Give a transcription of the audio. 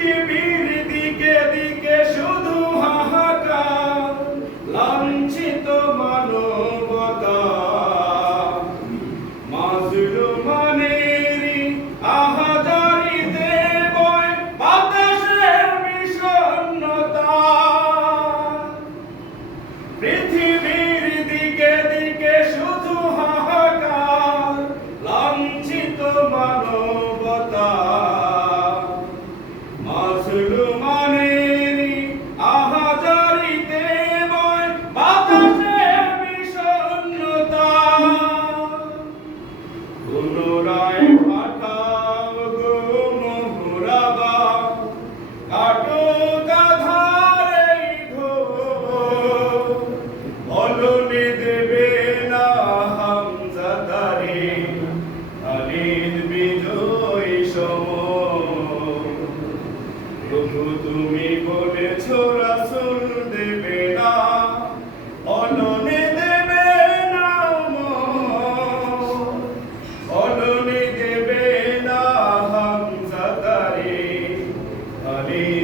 পৃথিবীর দিকে দিকে শুধু হাহাকার, লাঞ্ছিত মানবতা, মাজলুমানেরই আহাজারিতে বয় বাতাসের বিষণ্ণতা। পৃথিবীর দিকে দিকে শুধু হাহাকার, লাঞ্ছিত মানবতা, মাজলুমানেরই আহাজারিতে বয় বাতাসের বিষণ্ণতা। পুনরায় পাঠাও গো মোহরাবা, কাটুক আঁধার এই ঘোর, অলনে দেবে না হামজা তারিখ, খালিদ বিজয় সমর। প্রভু তুমি বলেছ রাসূল দেবে না, অলনে দেবে না মোর, অলনে দেবে না হামজা তারিখ, খালিদ